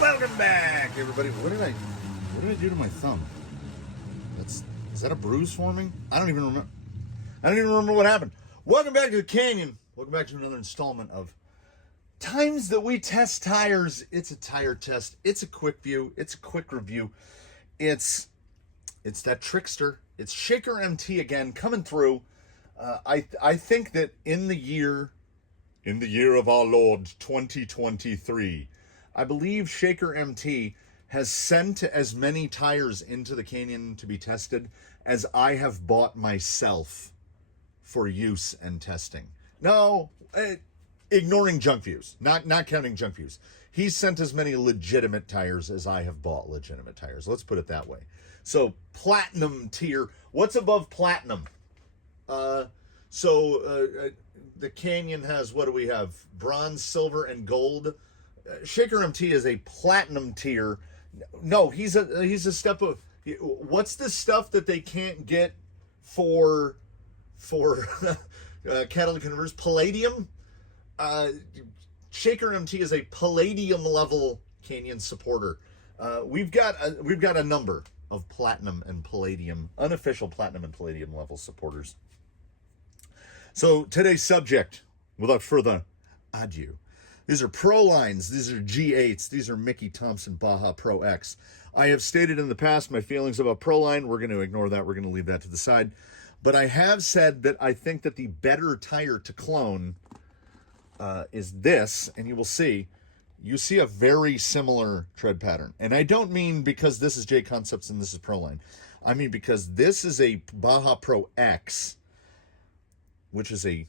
Welcome back, everybody. What did I do to my thumb? Is that a bruise forming? I don't even remember what happened. Welcome back to the Canyon. Welcome back to another installment of Times That We Test Tires. It's a tire test. It's a quick view. It's a quick review. It's that trickster. It's Shaker MT again coming through. I think that in the year of our Lord 2023, I believe Shaker MT has sent as many tires into the Canyon to be tested as I have bought myself for use and testing. No, ignoring junk views, not counting junk views. He's sent as many legitimate tires as I have bought legitimate tires. Let's put it that way. So platinum tier. What's above platinum? The Canyon has, what do we have? Bronze, silver, and gold. Shaker MT is a platinum tier. No, he's a step of. What's the stuff that they can't get for catalytic converters? Palladium. Shaker MT is a palladium level Canyon supporter. We've got a number of platinum and palladium, unofficial platinum and palladium level supporters. So today's subject, without further ado, these are ProLines, these are G8s, these are Mickey Thompson Baja Pro X. I have stated in the past my feelings about ProLine. We're going to ignore that. We're going to leave that to the side. But I have said that I think that the better tire to clone is this, and you will see. You see a very similar tread pattern. And I don't mean because this is J Concepts and this is ProLine. I mean because this is a Baja Pro X, which is a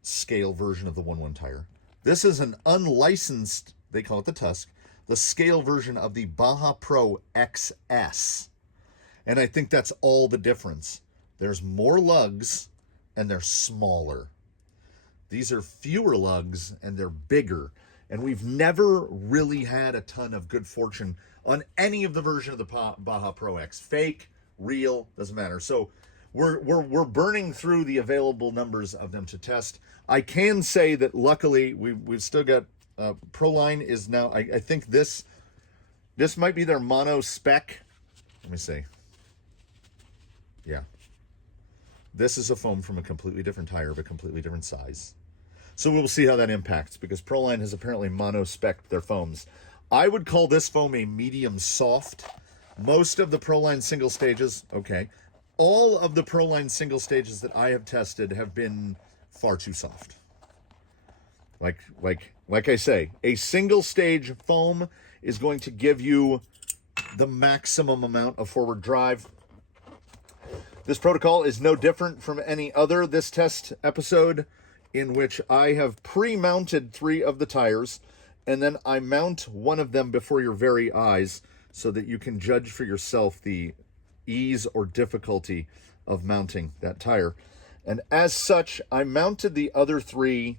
scale version of the 1/1 tire. This is an unlicensed, they call it the Tusk, the scale version of the Baja Pro XS. And I think that's all the difference. There's more lugs and they're smaller. These are fewer lugs and they're bigger. And we've never really had a ton of good fortune on any of the version of the Baja Pro X. Fake, real, doesn't matter. So we're burning through the available numbers of them to test. I can say that luckily we've still got ProLine is now. I think this might be their mono spec. Let me see. Yeah, this is a foam from a completely different tire of a completely different size. So we'll see how that impacts because ProLine has apparently mono spec'd their foams. I would call this foam a medium soft. Most of the ProLine single stages, okay. All of the ProLine single stages that I have tested have been far too soft. Like I say, a single stage foam is going to give you the maximum amount of forward drive. This protocol is no different from any other this test episode in which I have pre-mounted 3 of the tires and then I mount one of them before your very eyes so that you can judge for yourself the ease or difficulty of mounting that tire. And as such, I mounted the other 3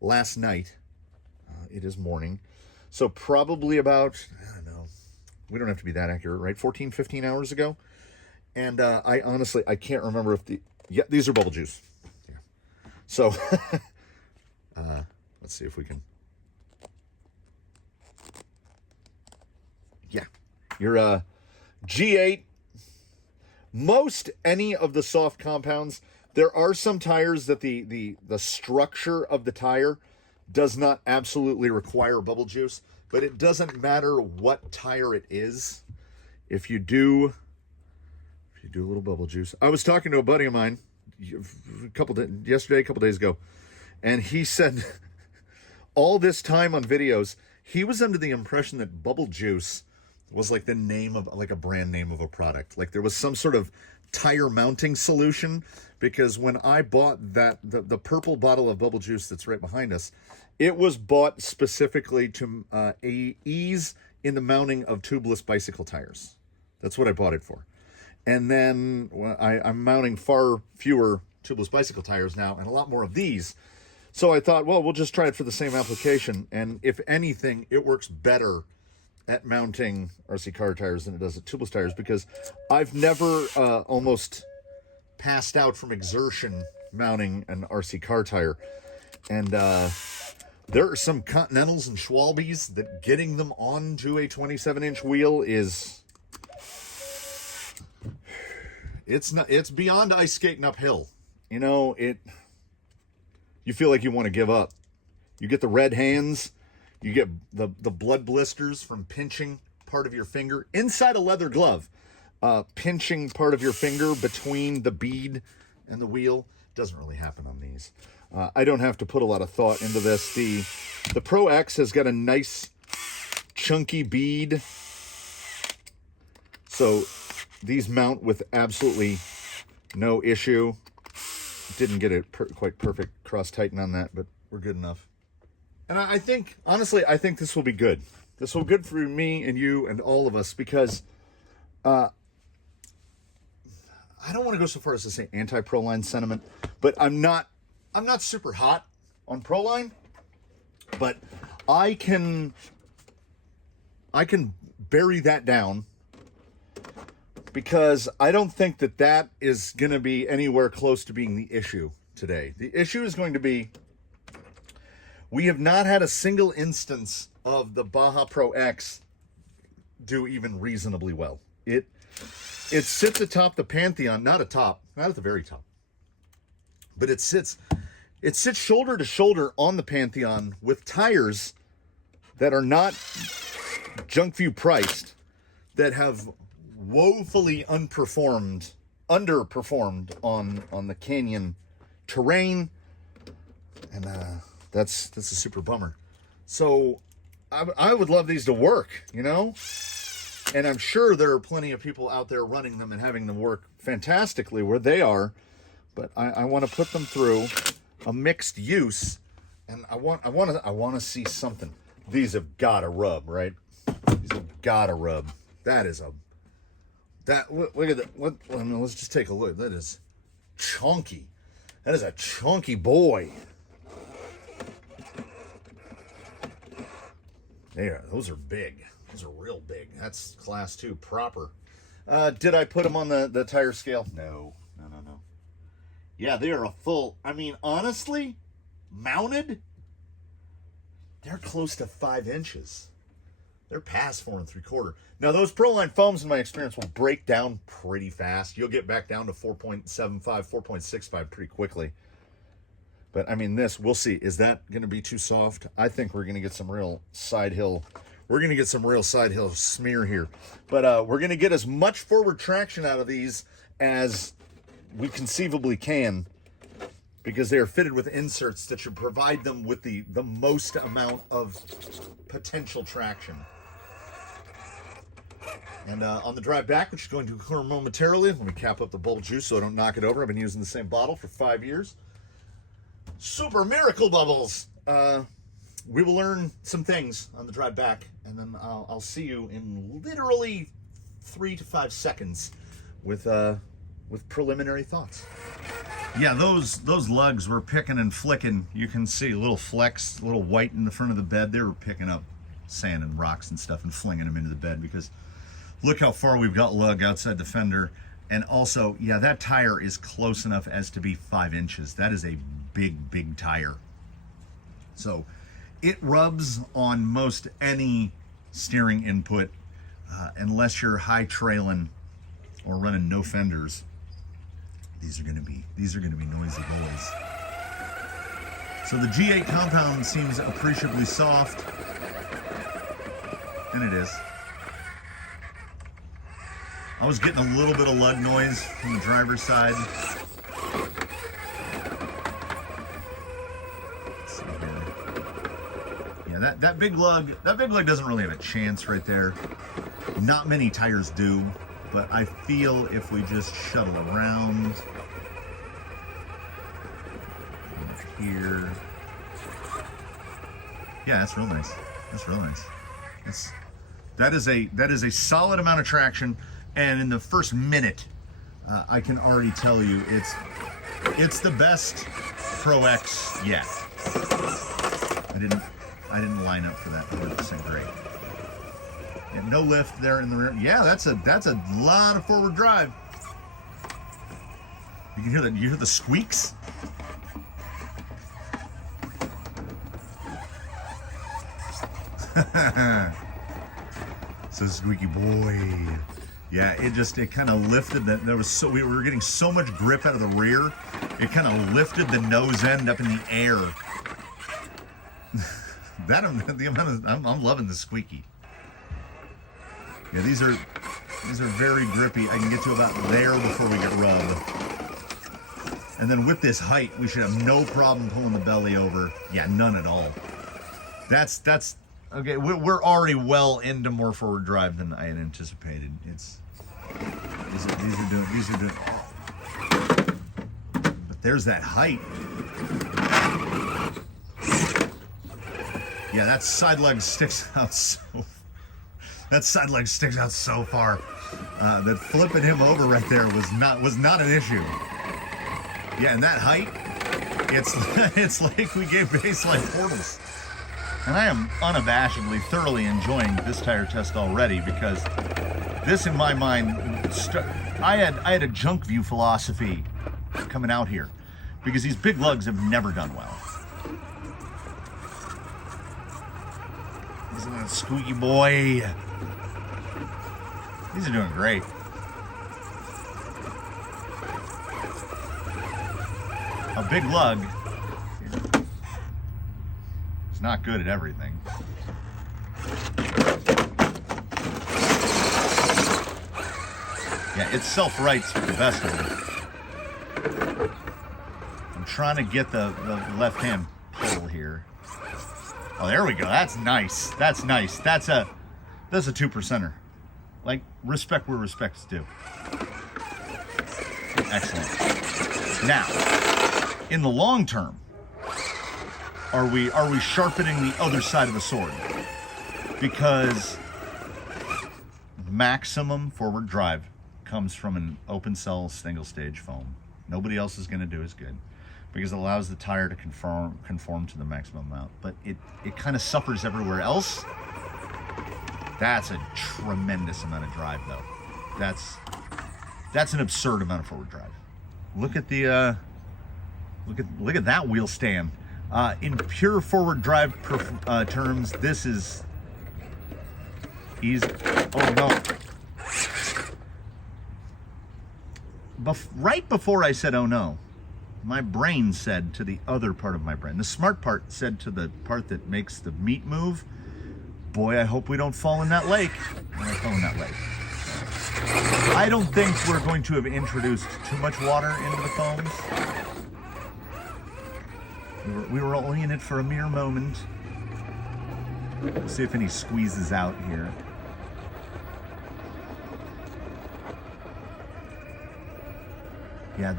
last night. It is morning. So probably about, I don't know, we don't have to be that accurate, right? 14, 15 hours ago. And I honestly, I can't remember if these are bubble juice. Yeah. So let's see if we can. Yeah. Your G8. Most any of the soft compounds, there are some tires that the structure of the tire does not absolutely require bubble juice, but it doesn't matter what tire it is. If you do a little bubble juice. I was talking to a buddy of mine a couple days ago, and he said all this time on videos, he was under the impression that bubble juice was like the name of like a brand name of a product. Like there was some sort of tire mounting solution, because when I bought that, the purple bottle of bubble juice that's right behind us, it was bought specifically to ease in the mounting of tubeless bicycle tires. That's what I bought it for. And then I'm mounting far fewer tubeless bicycle tires now and a lot more of these. So I thought, well, we'll just try it for the same application. And if anything, it works better at mounting RC car tires than it does at tubeless tires, because I've never almost passed out from exertion mounting an RC car tire. And There are some Continentals and Schwalbes that getting them onto a 27-inch wheel is, it's beyond ice skating uphill. You know, you feel like you want to give up. You get the red hands, you get the blood blisters from pinching part of your finger inside a leather glove. Pinching part of your finger between the bead and the wheel doesn't really happen on these. I don't have to put a lot of thought into this. The Pro X has got a nice chunky bead, so these mount with absolutely no issue. Didn't get it quite perfect cross tighten on that, but we're good enough. And I think, honestly, I think this will be good. This will be good for me and you and all of us, because I don't want to go so far as to say anti-ProLine sentiment, but I'm not super hot on ProLine, but I can bury that down, because I don't think that is going to be anywhere close to being the issue today. The issue is going to be, we have not had a single instance of the Baja Pro X do even reasonably well. It sits atop the Pantheon, not at the very top, but it sits shoulder to shoulder on the Pantheon with tires that are not Junkview priced, that have woefully underperformed on the Canyon terrain, and that's a super bummer. So I would love these to work, you know? And I'm sure there are plenty of people out there running them and having them work fantastically where they are, but I want to put them through a mixed use, and I want to see something. These have got to rub, right? These have got to rub. Look at that. Let's just take a look. That is chunky. That is a chunky boy. There, those are big. Those are real big. That's class 2 proper. Did I put them on the tire scale? No. Yeah, they are a full, I mean, honestly, mounted, they're close to 5 inches. They're past 4 3/4. Now, those ProLine foams, in my experience, will break down pretty fast. You'll get back down to 4.75, 4.65 pretty quickly. But, I mean, we'll see. Is that going to be too soft? I think we're going to get some real side hill. We're going to get some real side hill smear here. But we're going to get as much forward traction out of these as we conceivably can, because they are fitted with inserts that should provide them with the most amount of potential traction. And on the drive back, which is going to occur momentarily, let me cap up the bulb juice so I don't knock it over. I've been using the same bottle for 5 years. Super Miracle Bubbles. We will learn some things on the drive back, and then I'll see you in literally 3 to 5 seconds with preliminary thoughts. Yeah, those lugs were picking and flicking. You can see a little flecks, a little white in the front of the bed. They were picking up sand and rocks and stuff and flinging them into the bed, because look how far we've got lug outside the fender. And also, yeah, that tire is close enough as to be 5 inches. That is a big tire. So it rubs on most any steering input, unless you're high trailing or running no fenders. These are going to be noisy boys. So the G8 compound seems appreciably soft, and it is. I was getting a little bit of lug noise from the driver's side. Let's see here. Yeah, that big lug doesn't really have a chance right there. Not many tires do, but I feel if we just shuttle around here. Yeah, that's real nice. That's real nice. That is a solid amount of traction. And in the first minute, I can already tell you it's the best Pro X yet. I didn't line up for that 100% great. Yeah, no lift there in the rear. Yeah, that's a lot of forward drive. You can hear that. You hear the squeaks. So squeaky boy. Yeah, it kind of lifted we were getting so much grip out of the rear, it kind of lifted the nose end up in the air. I'm loving the squeaky. Yeah, these are very grippy. I can get to about there before we get rubbed. And then with this height, we should have no problem pulling the belly over. Yeah, none at all. That's okay. We're already well into more forward drive than I had anticipated. These are doing. But there's that height. Yeah, that side leg sticks out so. That side leg sticks out so far. That flipping him over right there was not an issue. Yeah, and that height, it's like we gave baseline portals. And I am unabashedly, thoroughly enjoying this tire test already, because this, in my mind, I had a junk view philosophy coming out here, because these big lugs have never done well. Isn't that squeaky boy? These are doing great. A big lug is not good at everything. Yeah, it self-rights for the best of them. I'm trying to get the left-hand pull here. Oh, there we go. That's nice. That's nice. That's a 2%er. Like, respect where respect's due. Excellent. Now, in the long term, are we sharpening the other side of the sword? Because maximum forward drive comes from an open cell single stage foam. Nobody else is going to do as good, because it allows the tire to conform to the maximum amount. But it kind of suffers everywhere else. That's a tremendous amount of drive, though. That's an absurd amount of forward drive. Look at the look at that wheel stand. In pure forward drive terms, this is easy. Oh no! Right before I said "oh no," my brain said to the other part of my brain, the smart part said to the part that makes the meat move, boy, I hope we don't fall in that lake. And I fell in that lake. I don't think we're going to have introduced too much water into the foams. We were only in it for a mere moment. Let's see if any squeezes out here. Yeah,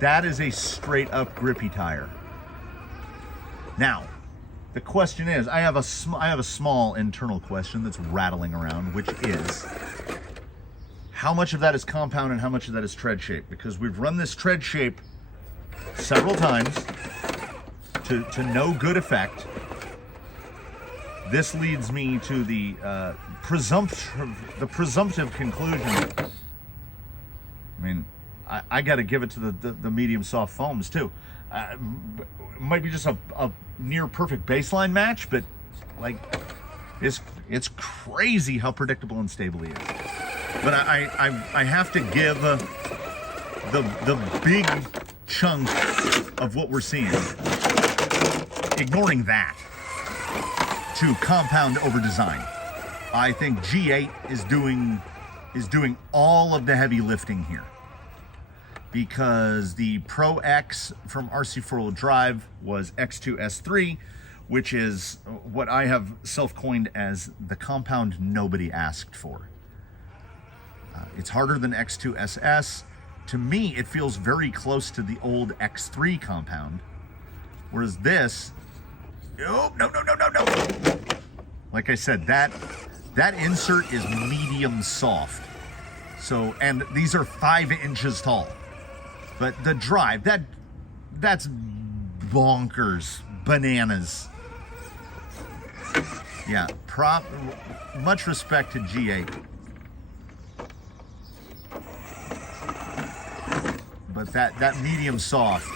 that is a straight up grippy tire. Now, the question is, I have a small internal question that's rattling around, which is, how much of that is compound and how much of that is tread shape? Because we've run this tread shape several times to no good effect. This leads me to the presumptive conclusion. I mean, I got to give it to the medium soft foams too. It might be just a near perfect baseline match, but like it's crazy how predictable and stable he is. But I have to give the big chunk of what we're seeing, ignoring that, to compound over design. I think G8 is doing all of the heavy lifting here, because the Pro X from RC 4-wheel drive was X2 S3, which is what I have self-coined as the compound nobody asked for. It's harder than X2 SS. To me, it feels very close to the old X3 compound, whereas this, no. Like I said, that insert is medium soft. So, and these are 5 inches tall. But the drive, that's bonkers, bananas. Yeah, much respect to G8. But that medium soft,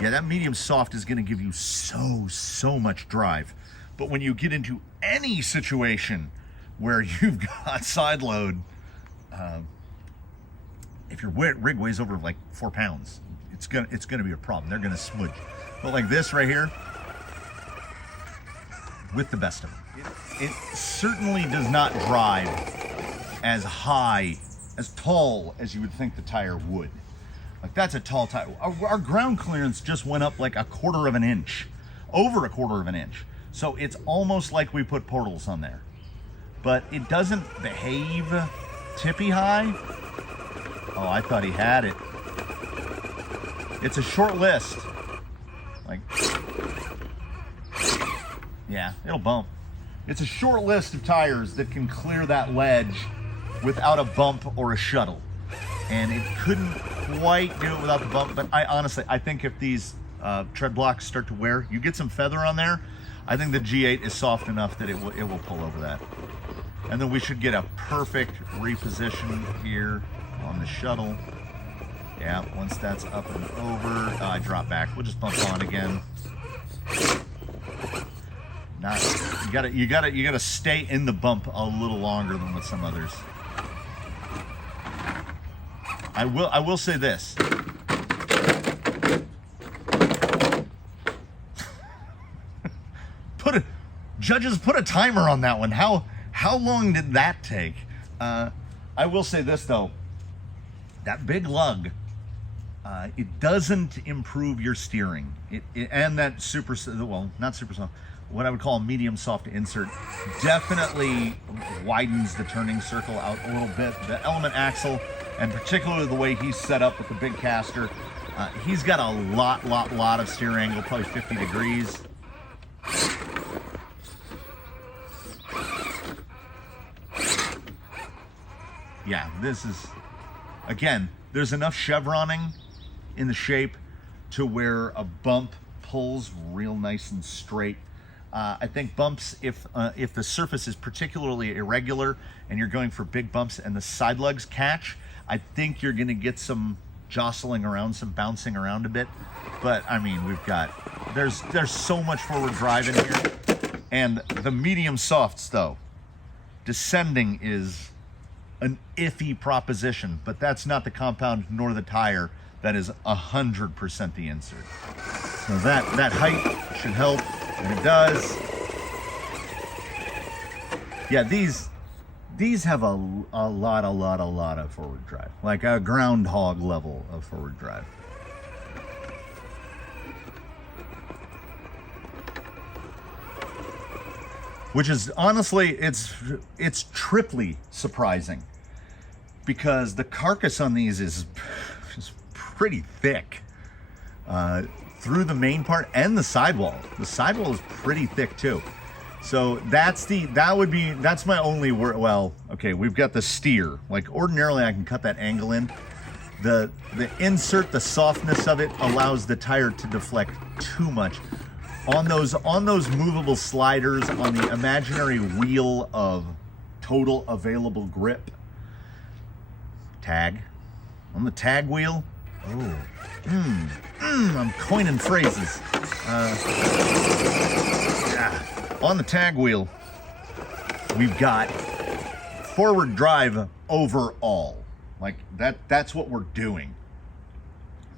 yeah, that medium soft is going to give you so much drive. But when you get into any situation where you've got side load, if your rig weighs over like 4 pounds, it's gonna be a problem. They're gonna smudge. But like this right here, with the best of them, it certainly does not drive as high, as tall as you would think the tire would. Like that's a tall tire. Our ground clearance just went up like 1/4 of an inch, over 1/4 of an inch. So it's almost like we put portals on there, but it doesn't behave tippy high. Oh, I thought he had it. It's a short list. Like, yeah, it'll bump. It's a short list of tires that can clear that ledge without a bump or a shuttle. And it couldn't quite do it without the bump, but I think if these tread blocks start to wear, you get some feather on there, I think the G8 is soft enough that it will pull over that. And then we should get a perfect reposition here on the shuttle. Yeah, once that's up and over, I drop back. We'll just bump on again. You gotta stay in the bump a little longer than with some others. I will say this. Judges, put a timer on that one. How long did that take? I will say this though. That big lug, it doesn't improve your steering. And that not super soft, what I would call a medium soft insert definitely widens the turning circle out a little bit. The element axle, and particularly the way he's set up with the big caster, he's got a lot of steer angle, probably 50 degrees. Yeah, this is, again, there's enough chevroning in the shape to where a bump pulls real nice and straight. I think bumps, if the surface is particularly irregular and you're going for big bumps and the side lugs catch, I think you're gonna get some jostling around, some bouncing around a bit. But I mean, there's so much forward drive in here. And the medium softs though, descending is an iffy proposition, but that's not the compound nor the tire. That is 100% the insert. So that height should help, and it does. Yeah, these have a lot of forward drive, like a groundhog level of forward drive. Which is honestly, it's triply surprising, because the carcass on these is pretty thick through the main part and the sidewall. The sidewall is pretty thick too. So that's my only word. Well, okay, we've got the steer. Like ordinarily I can cut that angle in. The insert, the softness of it allows the tire to deflect too much. On those movable sliders, on the imaginary wheel of total available grip, tag, on the tag wheel, I'm coining phrases. On the tag wheel, we've got forward drive overall. Like that's what we're doing.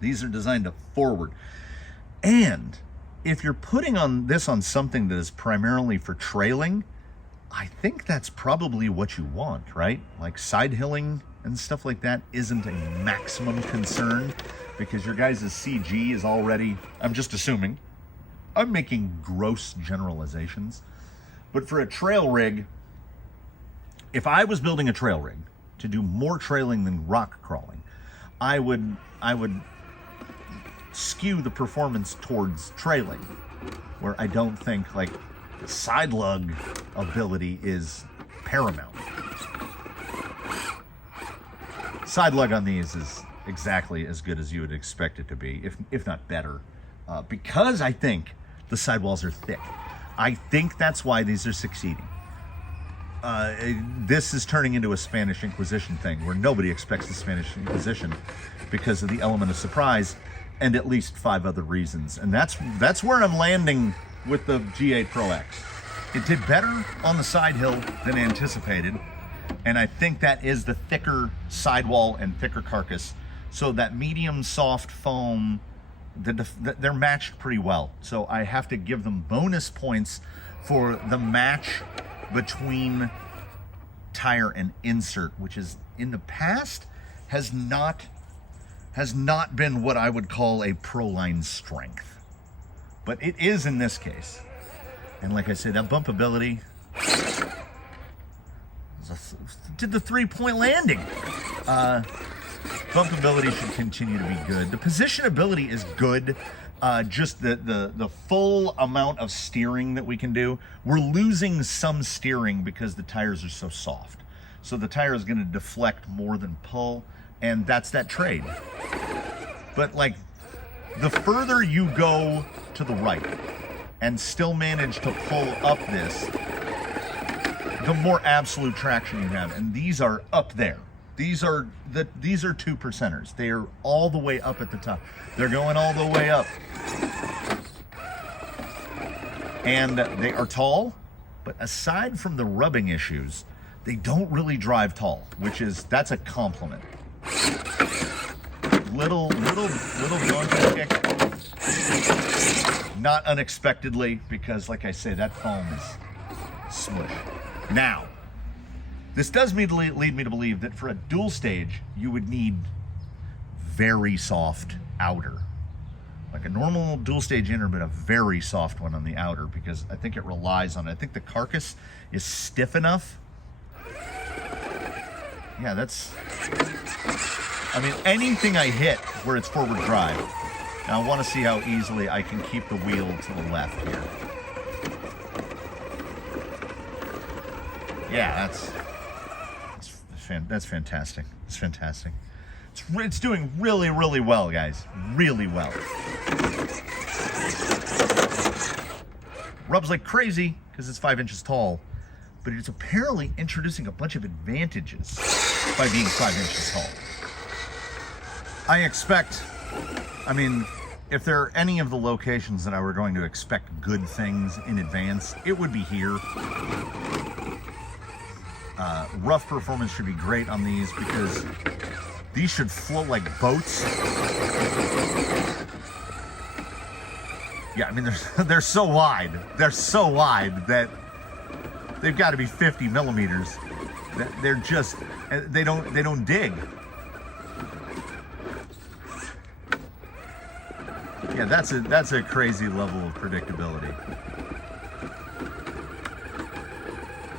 These are designed to forward. And if you're putting this on something that is primarily for trailing, I think that's probably what you want, right? Like side hilling and stuff like that isn't a maximum concern, because your guys' CG is already, I'm just assuming, I'm making gross generalizations, but for a trail rig, if I was building a trail rig to do more trailing than rock crawling, I would skew the performance towards trailing, where I don't think like side lug ability is paramount. Side lug on these is exactly as good as you would expect it to be, if not better, because I think the sidewalls are thick. I think that's why these are succeeding. This is turning into a Spanish Inquisition thing, where nobody expects the Spanish Inquisition because of the element of surprise and at least 5 other reasons. And that's where I'm landing with the G8 Pro X. It did better on the side hill than anticipated. And I think that is the thicker sidewall and thicker carcass. So that medium soft foam, they're matched pretty well. So I have to give them bonus points for the match between tire and insert, which is in the past has not been what I would call a ProLine strength. But it is in this case. And like I said, that bumpability did the 3-point landing. Bumpability should continue to be good. The positionability is good. Just the full amount of steering that we can do. We're losing some steering because the tires are so soft. So the tire is going to deflect more than pull, and that's that trade. But like, the further you go to the right and still manage to pull up this, the more absolute traction you have. And these are up there. These are 2%ers. They are all the way up at the top. They're going all the way up. And they are tall, but aside from the rubbing issues, they don't really drive tall, that's a compliment. Little donkey kick. Not unexpectedly, because like I say, that foam is smush. Now, this does lead me to believe that for a dual stage, you would need very soft outer. Like a normal dual stage inner, but a very soft one on the outer, because I think it relies on it. I think the carcass is stiff enough. Yeah, I mean, anything I hit where it's forward drive. Now I want to see how easily I can keep the wheel to the left here. Yeah, that's fantastic. It's fantastic. It's doing really, really well, guys. Really well. Rubs like crazy because it's 5 inches tall, but it's apparently introducing a bunch of advantages by being 5 inches tall. I mean, if there are any of the locations that I were going to expect good things in advance, it would be here. Rough performance should be great on these because these should float like boats. Yeah, I mean, they're so wide. They're so wide that they've got to be 50 millimeters. They're just, they don't dig. Yeah, that's a crazy level of predictability.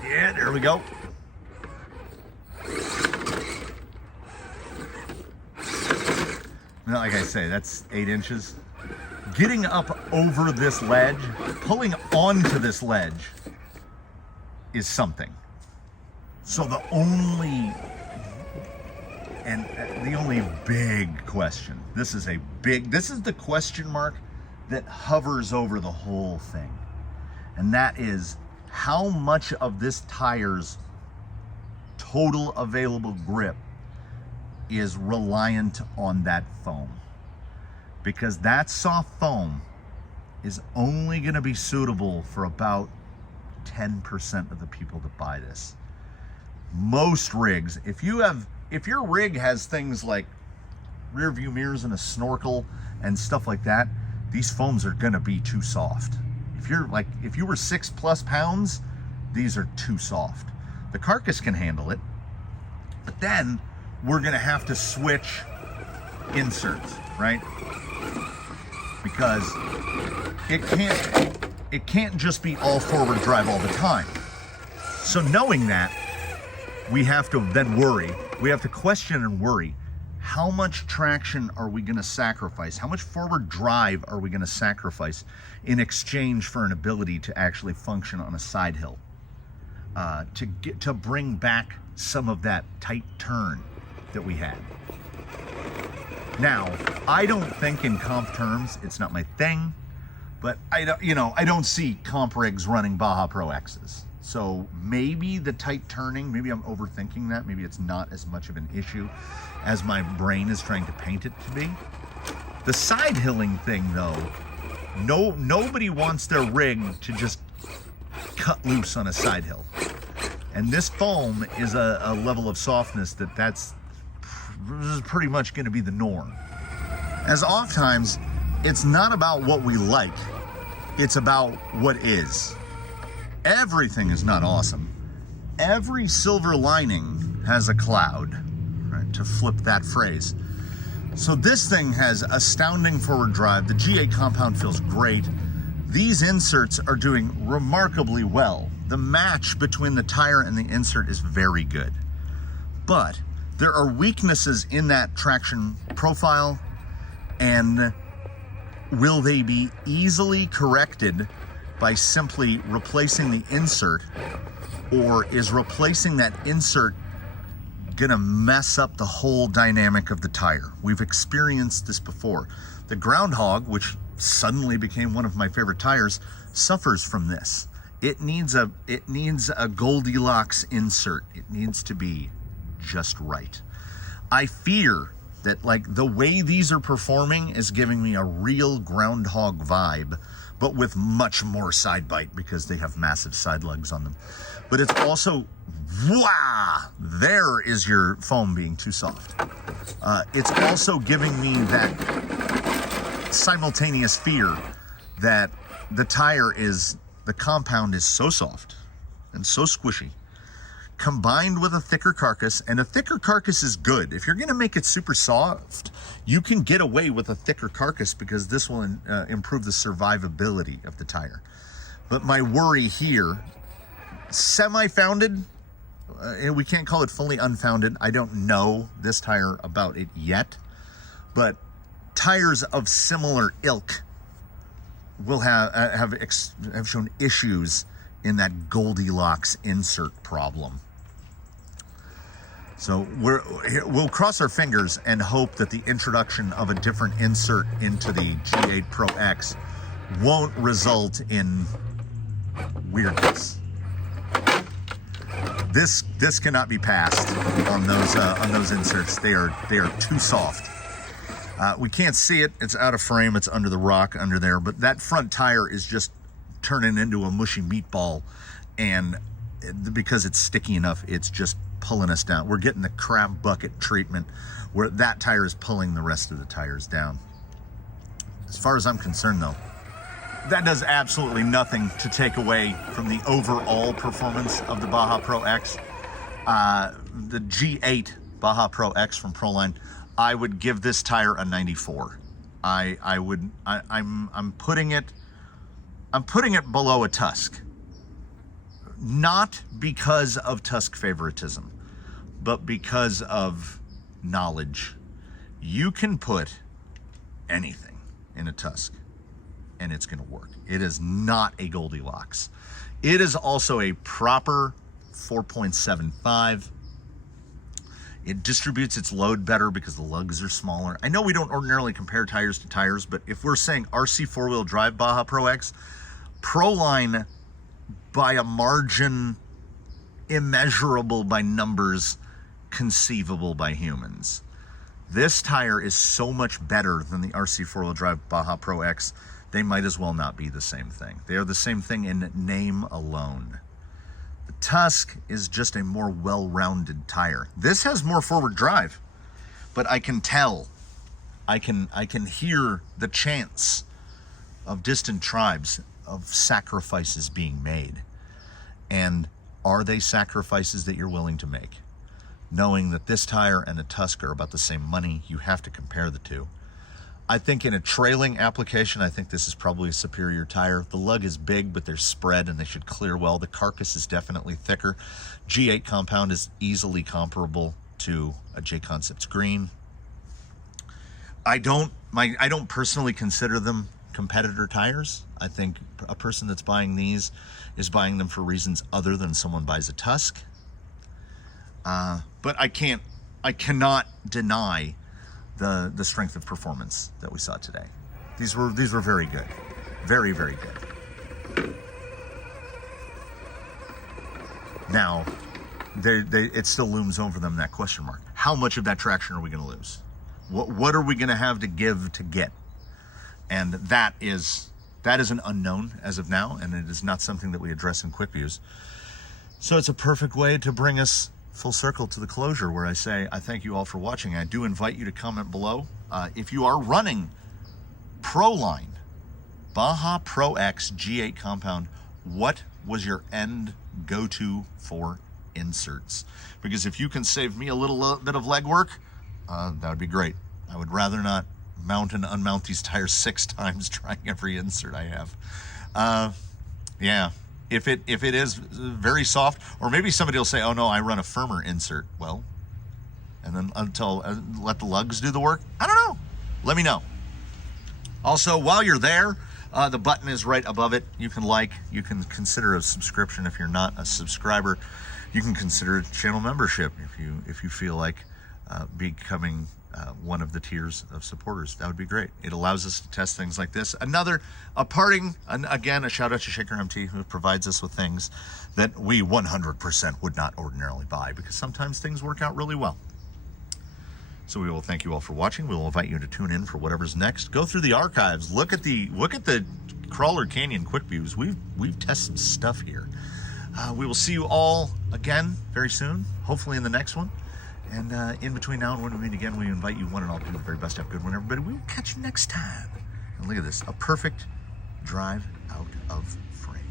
Yeah, there we go. Now, like I say, that's 8 inches. Getting up over this ledge, pulling onto this ledge is something. So the only big question, this is the question mark that hovers over the whole thing. And that is, how much of this tire's total available grip is reliant on that foam? Because that soft foam is only going to be suitable for about 10% of the people that buy this. Most rigs, if your rig has things like rear view mirrors and a snorkel and stuff like that, these foams are going to be too soft. If you were 6+ pounds, these are too soft. The carcass can handle it, but then we're going to have to switch inserts, right? Because it can't just be all forward drive all the time. So knowing that, we have to then worry. We have to question and worry. How much traction are we going to sacrifice? How much forward drive are we going to sacrifice in exchange for an ability to actually function on a side hill? To bring back some of that tight turn that we had. Now, I don't think in comp terms, it's not my thing, but I don't see comp rigs running Baja Pro X's. So maybe the tight turning, maybe I'm overthinking that. Maybe it's not as much of an issue as my brain is trying to paint it to be. The side hilling thing though, nobody wants their rig to just cut loose on a side hill. And this foam is a level of softness that's pretty much going to be the norm. As oftentimes, it's not about what we like, it's about what is. Everything is not awesome. Every silver lining has a cloud, right, to flip that phrase. So this thing has astounding forward drive. The G8 compound feels great. These inserts are doing remarkably well. The match between the tire and the insert is very good. But there are weaknesses in that traction profile, and will they be easily corrected by simply replacing the insert, or is replacing that insert gonna mess up the whole dynamic of the tire? We've experienced this before. The Groundhog, which suddenly became one of my favorite tires, suffers from this. It needs a Goldilocks insert. It needs to be just right. I fear that, like, the way these are performing is giving me a real Groundhog vibe, but with much more side bite because they have massive side lugs on them. But it's also, wow, there is your foam being too soft. It's also giving me that simultaneous fear that the compound is so soft and so squishy, combined with a thicker carcass, and a thicker carcass is good. If you're gonna make it super soft, you can get away with a thicker carcass because this will improve the survivability of the tire. But my worry here, semi-founded, we can't call it fully unfounded. I don't know this tire about it yet, but tires of similar ilk will have shown issues in that Goldilocks insert problem. So we'll cross our fingers and hope that the introduction of a different insert into the G8 Pro X won't result in weirdness. This cannot be passed on those inserts. They are too soft. We can't see it. It's out of frame. It's under the rock under there. But that front tire is just turning into a mushy meatball, and because it's sticky enough, it's just pulling us down. We're getting the crab bucket treatment where that tire is pulling the rest of the tires down. As far as I'm concerned, though, that does absolutely nothing to take away from the overall performance of the Baja Pro X. The G8 Baja Pro X from ProLine, I would give this tire a 94. I'm putting it below a Tusk. Not because of Tusk favoritism, but because of knowledge. You can put anything in a Tusk and it's going to work. It is not a Goldilocks. It is also a proper 4.75. It distributes its load better because the lugs are smaller. I know we don't ordinarily compare tires to tires, but if we're saying RC four-wheel drive Baja Pro X, ProLine, by a margin immeasurable by numbers, conceivable by humans. This tire is so much better than the RC four-wheel drive Baja Pro X, they might as well not be the same thing. They are the same thing in name alone. The Tusk is just a more well-rounded tire. This has more forward drive, but I can tell, I can hear the chants of distant tribes, of sacrifices being made. And are they sacrifices that you're willing to make? Knowing that this tire and the Tusk are about the same money, you have to compare the two. I think in a trailing application, I think this is probably a superior tire. The lug is big, but they're spread and they should clear well. The carcass is definitely thicker. G8 compound is easily comparable to a J Concepts Green. I don't personally consider them competitor tires. I think a person that's buying these is buying them for reasons other than someone buys a Tusk. But I cannot deny the strength of performance that we saw today. These were very good. Very, very good. Now, it still looms over them, that question mark. How much of that traction are we going to lose? What are we going to have to give to get? And that is that is an unknown as of now, and it is not something that we address in Quickviews. So it's a perfect way to bring us full circle to the closure, where I say I thank you all for watching. I do invite you to comment below if you are running ProLine Baja Pro X G8 compound. What was your end go-to for inserts? Because if you can save me a little bit of legwork, that would be great. I would rather not mount and unmount these tires 6 times trying every insert I have. Yeah. If it is very soft, or maybe somebody will say, oh no, I run a firmer insert. Well, and then let the lugs do the work. I don't know. Let me know. Also, while you're there, the button is right above it. You can consider a subscription. If you're not a subscriber, you can consider channel membership if you feel like becoming one of the tiers of supporters. That would be great. It allows us to test things like this. Again, a shout out to Shaker MT, who provides us with things that we 100% would not ordinarily buy, because sometimes things work out really well. So we will thank you all for watching. We will invite you to tune in for whatever's next. Go through the archives. Look at the Crawler Canyon Quickviews. We've tested some stuff here. We will see you all again very soon, hopefully in the next one. And in between now and when we meet again, we invite you one and all to do the very best. Have a good one, everybody. We will catch you next time. And look at this, a perfect drive out of frame.